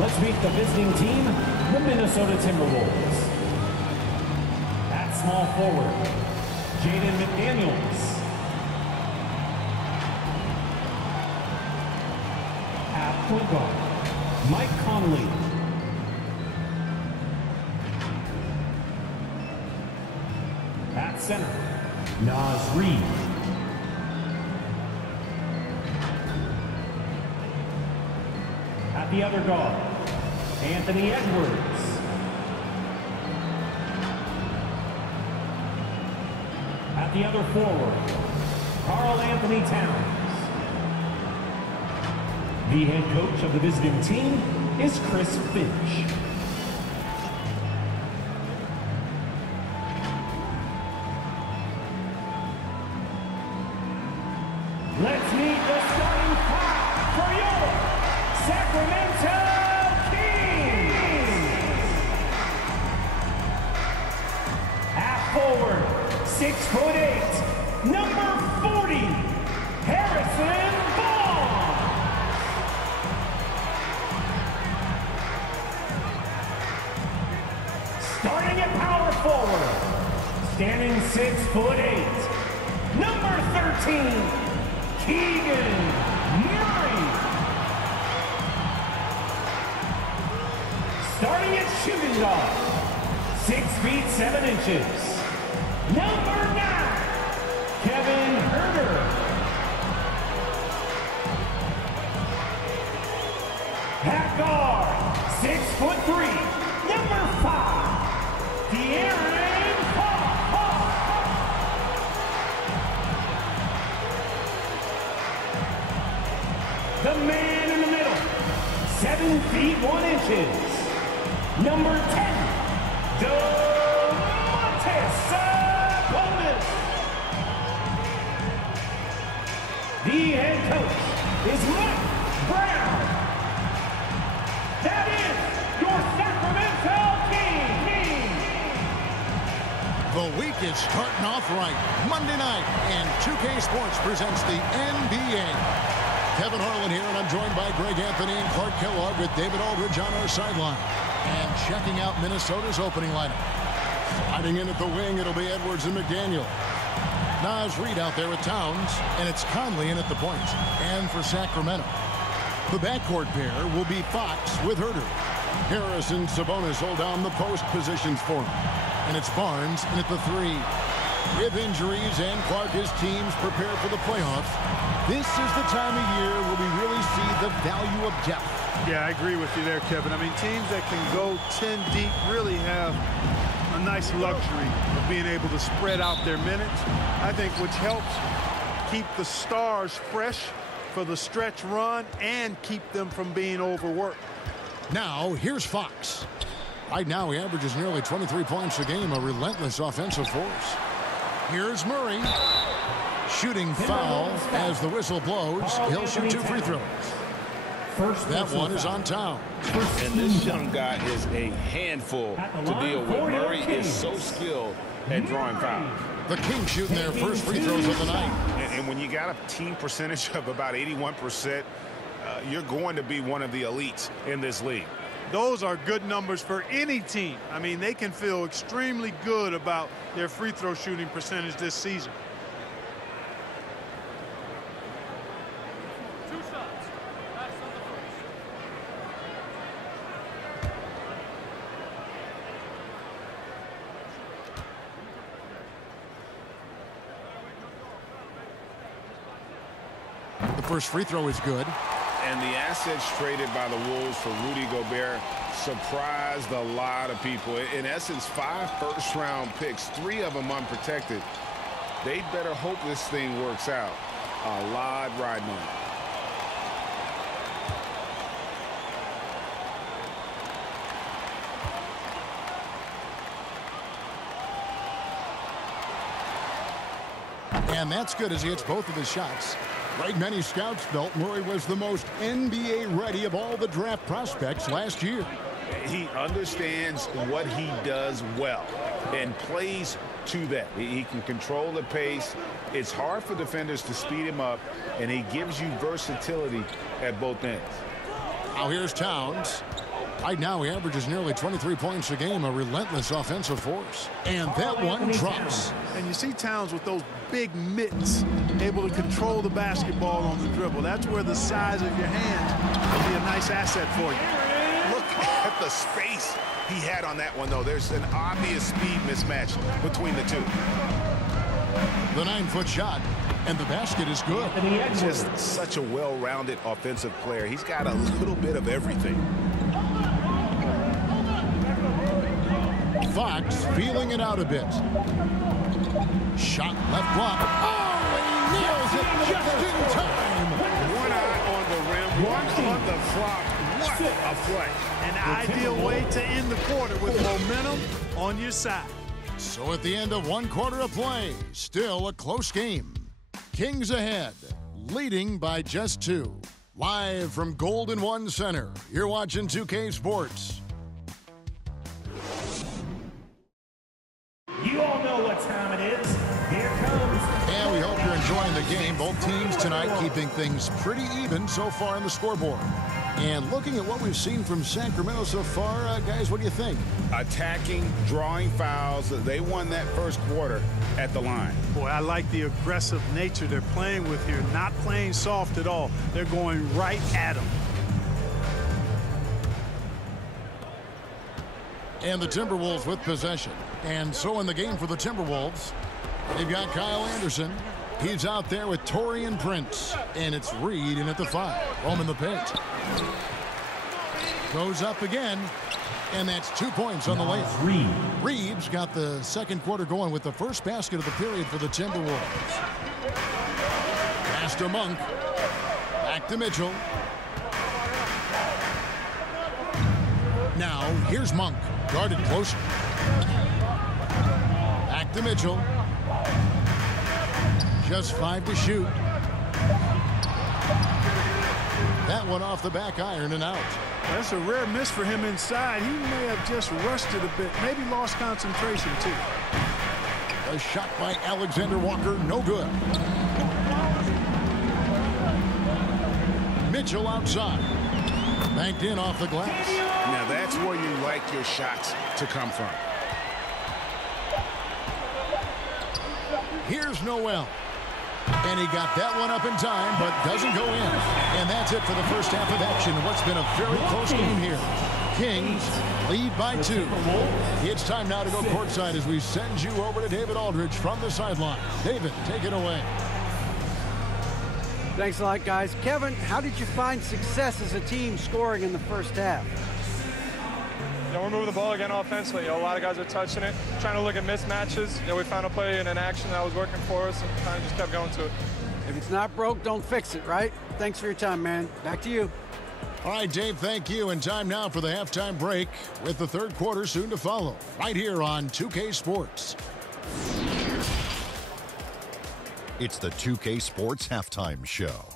Let's meet the visiting team, the Minnesota Timberwolves. At small forward, Jaden McDaniels. At point guard, Mike Conley. At center, Naz Reid. At the other guard, Anthony Edwards. At the other forward, Karl Anthony Towns. The head coach of the visiting team is Chris Finch. Let's meet the starting five for your Sacramento Kings. At forward, 6'8", number 40, Harrison Barnes. Starting at power forward, standing 6'8", number 13, Keegan Murray. Starting at shooting guard, 6'7", number 9, Kevin Huerter. At guard, 6'3", number 5, De'Aaron Fox. The man in the middle, 7 feet 1 inches, number 10, Domantas Sabonis. The head coach is Mike Brown. That is your Sacramento Kings. The week is starting off right. Monday night, and 2K Sports presents the NBA. Kevin Harlan here, and I'm joined by Greg Anthony and Clark Kellogg with David Aldridge on our sideline. And checking out Minnesota's opening lineup. Sliding in at the wing, it'll be Edwards and McDaniel. Naz Reid out there with Towns, and it's Conley in at the point. And for Sacramento, the backcourt pair will be Fox with Huerter. Harris and Sabonis hold down the post positions for him. And it's Barnes in at the 3. With injuries and Clark's teams prepare for the playoffs, this is the time of year where we really see the value of depth. Yeah, I agree with you there, Kevin. I mean, teams that can go 10 deep really have a nice luxury of being able to spread out their minutes. I think which helps keep the stars fresh for the stretch run and keep them from being overworked. Now, here's Fox. Right now, he averages nearly 23 points a game, a relentless offensive force. Here's Murray. Shooting foul as the whistle blows. He'll shoot 2 free throws. That one is on Towns. And this young guy is a handful to deal with. Murray is so skilled at drawing fouls. The Kings shooting their first free throws of the night. And when you got a team percentage of about 81%, you're going to be one of the elites in this league. Those are good numbers for any team. I mean, they can feel extremely good about their free throw shooting percentage this season. The first free throw is good. And the assets traded by the Wolves for Rudy Gobert surprised a lot of people. In essence, 5 first-round picks, 3 of them unprotected. They better hope this thing works out. A lot riding on it. And that's good as he hits both of his shots. Like many scouts felt, Murray was the most NBA ready of all the draft prospects last year. He understands what he does well and plays to that. He can control the pace. It's hard for defenders to speed him up, and he gives you versatility at both ends. Now here's Towns. Right now he averages nearly 23 points a game, a relentless offensive force. And that one drops. And you see Towns with those big mitts, able to control the basketball on the dribble. That's where the size of your hands will be a nice asset for you. Look at the space he had on that one, though. There's an obvious speed mismatch between the two. The 9-foot shot, and the basket is good. Just such a well-rounded offensive player. He's got a little bit of everything. Fox feeling it out a bit. Shot left block. Oh, he nails it just in time. One eye on the rim, one on the clock. What a play. An ideal way to end the quarter with momentum on your side. So at the end of 1 quarter of play, still a close game. Kings ahead, leading by just 2. Live from Golden One Center, you're watching 2K Sports. You all know what time it is. Here comes. And we hope you're enjoying the game. Both teams tonight keeping things pretty even so far on the scoreboard. And looking at what we've seen from Sacramento so far, guys, what do you think? Attacking, drawing fouls. They won that first quarter at the line. Boy, I like the aggressive nature they're playing with here. Not playing soft at all. They're going right at them. And the Timberwolves with possession. And so in the game for the Timberwolves, they've got Kyle Anderson. He's out there with Taurean Prince. And it's Reed in at the 5. Home in the paint. Goes up again. And that's 2 points on the layup. Reeves got the second quarter going with the first basket of the period for the Timberwolves. Pass to Monk. Back to Mitchell. Now, here's Monk. Guarded closer. Back to Mitchell. Just 5 to shoot. That one off the back iron and out. That's a rare miss for him inside. He may have just rushed it a bit. Maybe lost concentration, too. A shot by Alexander Walker, no good. Mitchell outside. Banked in off the glass. Now that's where you like your shots to come from. Here's Noel. And he got that one up in time, but doesn't go in. And that's it for the first half of action. What's been a very close game here. Kings lead by 2. It's time now to go courtside as we send you over to David Aldridge from the sideline. David, take it away. Thanks a lot, guys. Kevin, how did you find success as a team scoring in the first half? We're moving the ball again offensively. A lot of guys are touching it, trying to look at mismatches. We found a play in an action that was working for us and kind of just kept going to it. If it's not broke, don't fix it, right? Thanks for your time, man. Back to you. All right, Dave, thank you. And time now for the halftime break with the third quarter soon to follow right here on 2K Sports. It's the 2K Sports Halftime Show.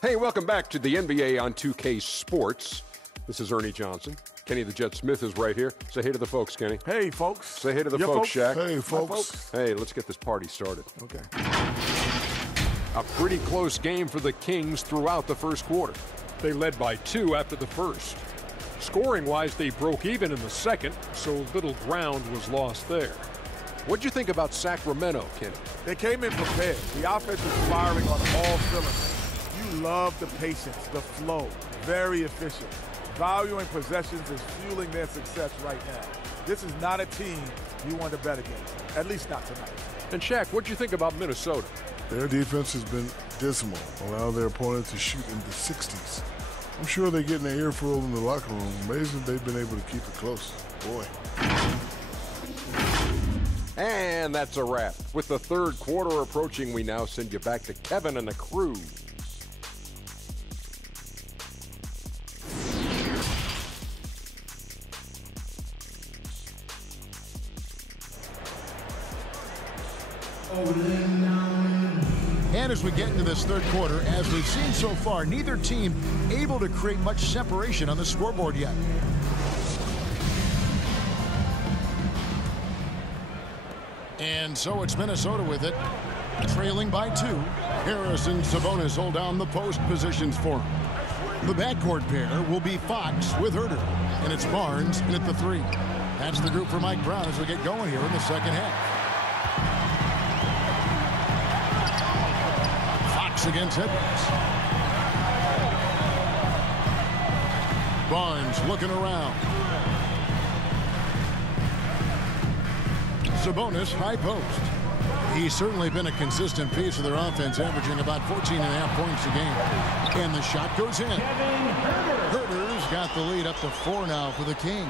Hey, welcome back to the NBA on 2K Sports. This is Ernie Johnson. Kenny the Jet Smith is right here. Say hey to the folks, Kenny. Hey, folks. Say hey to the folks, Shaq. Hey, folks. Hey, let's get this party started. Okay. A pretty close game for the Kings throughout the first quarter. They led by 2 after the first. Scoring-wise, they broke even in the second, so little ground was lost there. What'd you think about Sacramento, Kenny? They came in prepared. The offense was firing on all cylinders. You love the patience, the flow. Very efficient. Valuing possessions is fueling their success right now. This is not a team you want to bet against, at least not tonight. And Shaq, what'd you think about Minnesota? Their defense has been dismal, allow their opponent to shoot in the 60s. I'm sure they're getting their earful in the locker room. Amazing they've been able to keep it close. Boy. And that's a wrap. With the third quarter approaching, we now send you back to Kevin and the crew. And as we get into this third quarter, as we've seen so far, neither team able to create much separation on the scoreboard yet. And so it's Minnesota with it, trailing by 2. Harris and Sabonis hold down the post positions for him. The backcourt pair will be Fox with Herter, and it's Barnes in at the 3. That's the group for Mike Brown as we get going here in the second half. Fox against Edwards. Barnes looking around. Sabonis high post. He's certainly been a consistent piece of their offense, averaging about 14.5 points a game. And the shot goes in. Herter's got the lead up to 4 now for the Kings.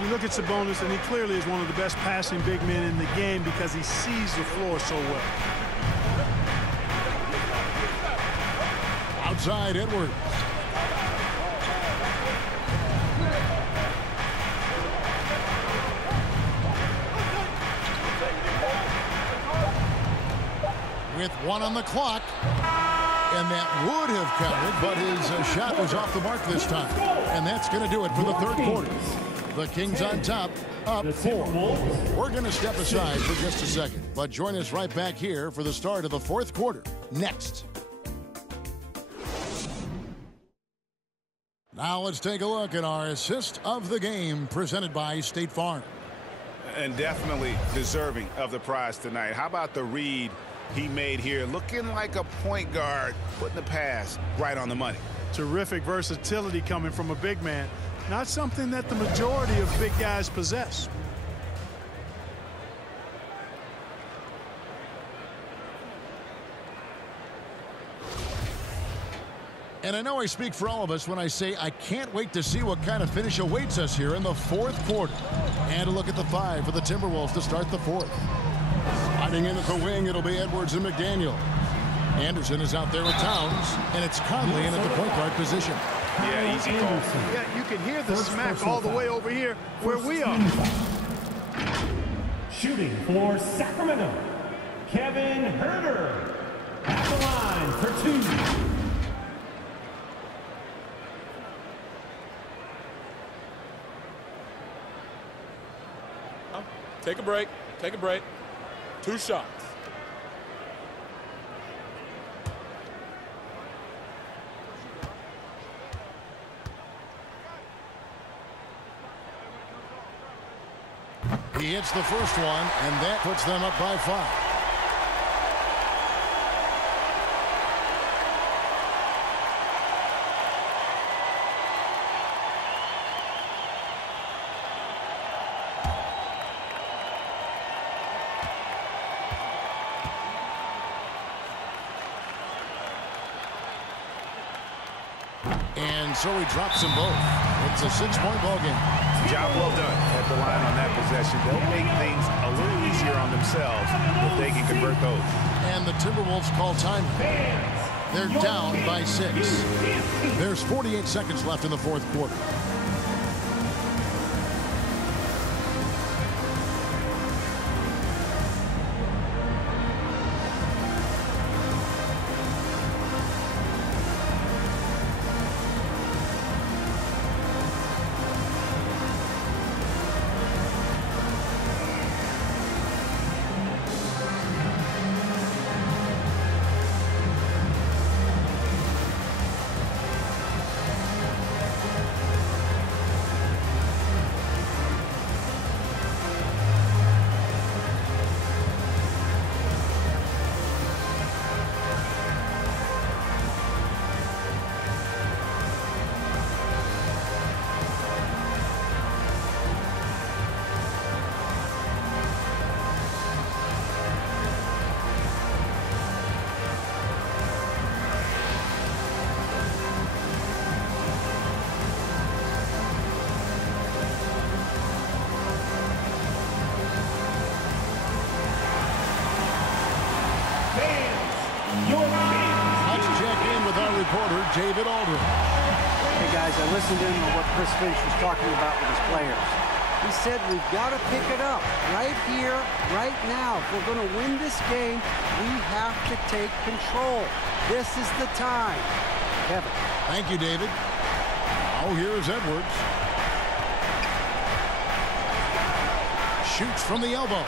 You look at Sabonis, and he clearly is one of the best passing big men in the game because he sees the floor so well. Outside Edwards. With 1 on the clock, and that would have counted, but his shot was off the mark this time. And that's going to do it for the third quarter. The Kings on top, up 4. We're going to step aside for just a second, but join us right back here for the start of the fourth quarter next. Now let's take a look at our assist of the game presented by State Farm. And definitely deserving of the prize tonight. How about the read he made here, looking like a point guard, putting the pass right on the money. Terrific versatility coming from a big man. Not something that the majority of big guys possess. And I know I speak for all of us when I say I can't wait to see what kind of finish awaits us here in the fourth quarter. And a look at the 5 for the Timberwolves to start the fourth. Sliding in at the wing, it'll be Edwards and McDaniel. Anderson is out there with Towns, and it's Conley in at the point guard position. Yeah, easy call. Yeah, you can hear the smack all the way over here where we are. Shooting for Sacramento, Kevin Herter at the line for 2. Take a break. Take a break. 2 shots. He hits the first one, and that puts them up by 5. And so he drops them both. It's a 6-point ball game. Job well done at the line on that possession. They'll make things a little easier on themselves if they can convert those. And the Timberwolves call time. They're down by 6. There's 48 seconds left in the fourth quarter. Reporter David Aldridge. Hey guys, I listened in on what Chris Finch was talking about with his players. He said we've got to pick it up right here, right now. If we're going to win this game, we have to take control. This is the time. Kevin. Thank you, David. Oh, here's Edwards. Shoots from the elbow.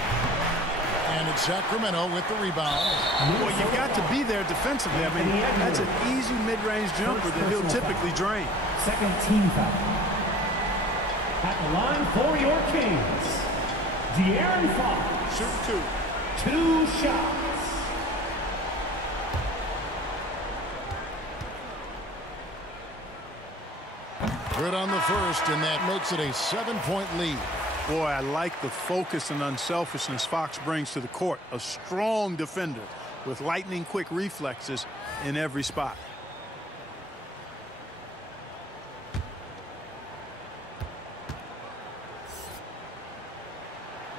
And it's Sacramento with the rebound. Well, you got to be there defensively. I mean, that's an easy mid-range jumper that he'll typically drain. Second team foul. At the line for your Kings, De'Aaron Fox. Shoot 2. 2 shots. Good on the first, and that makes it a 7-point lead. Boy, I like the focus and unselfishness Fox brings to the court. A strong defender with lightning-quick reflexes in every spot.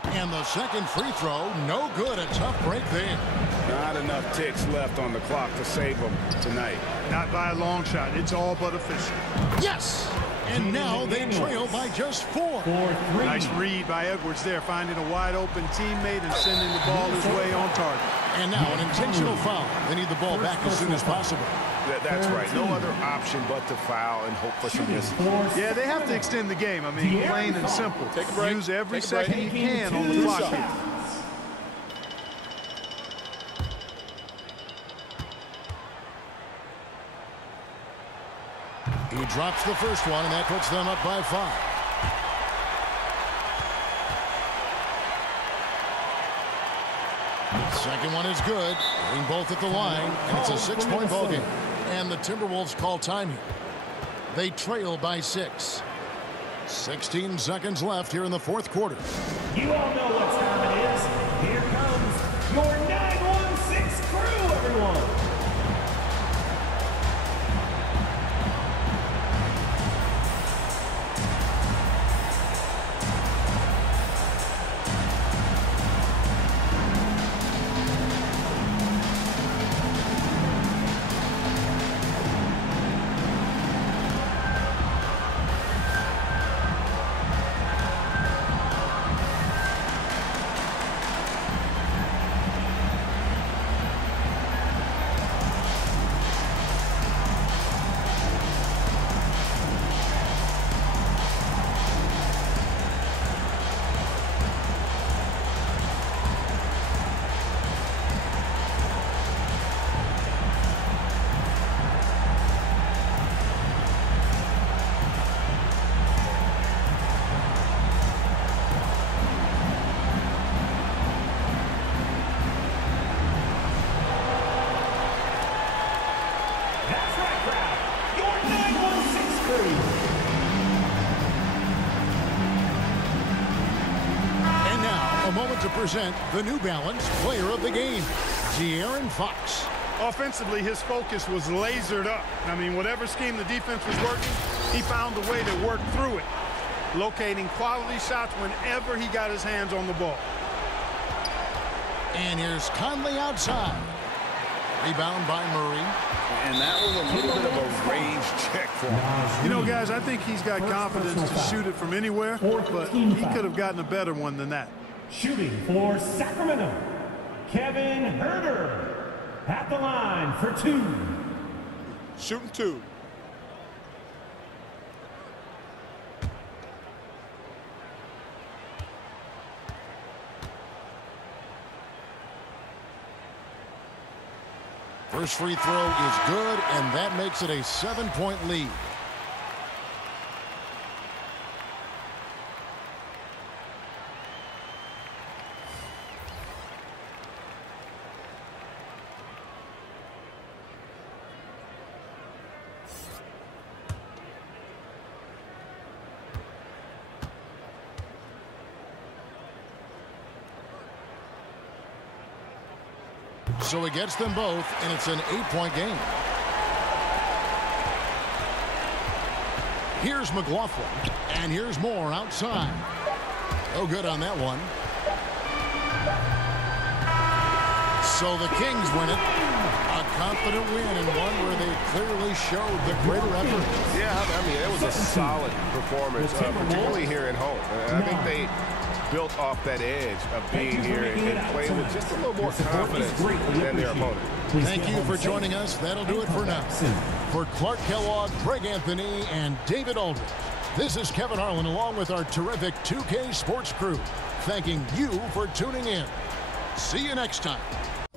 And the second free throw, no good. A tough break there. Not enough ticks left on the clock to save them tonight. Not by a long shot. It's all but official. Yes! And now they trail by just 4. Nice read by Edwards there, finding a wide-open teammate and sending the ball his way on target. And now an intentional foul. They need the ball back as soon as possible. That's right. No other option but to foul and hope for some misses. Yeah, they have to extend the game. I mean, plain and simple. Take a break. Use every second you can on the clock here. He drops the first one, and that puts them up by 5. Second one is good. Hitting both at the line, and it's a 6-point ball game. And the Timberwolves call time here. They trail by 6. 16 seconds left here in the fourth quarter. You all know what time it is. Here comes your 916 crew, everyone. To present the New Balance Player of the Game, De'Aaron Fox. Offensively, his focus was lasered up. I mean, whatever scheme the defense was working, he found a way to work through it, locating quality shots whenever he got his hands on the ball. And here's Conley outside. Rebound by Murray. And that was a little bit of a range check for him. You know, guys, I think he's got confidence to shoot it from anywhere, but he could have gotten a better one than that. Shooting for Sacramento, Kevin Herter at the line for 2. Shooting 2. First free throw is good, and that makes it a 7-point lead. So he gets them both, and it's an 8-point game. Here's McLaughlin, and here's Moore outside. No good on that one. So the Kings win it. A confident win, and one where they clearly showed the greater effort. Yeah, I mean, it was a solid performance, particularly here at home. And I think they built off that edge of being here and playing with just a little more confidence than their opponent. Thank you for joining us. That'll do it for now. For Clark Kellogg, Greg Anthony, and David Aldridge, this is Kevin Harlan along with our terrific 2K Sports crew, thanking you for tuning in. See you next time.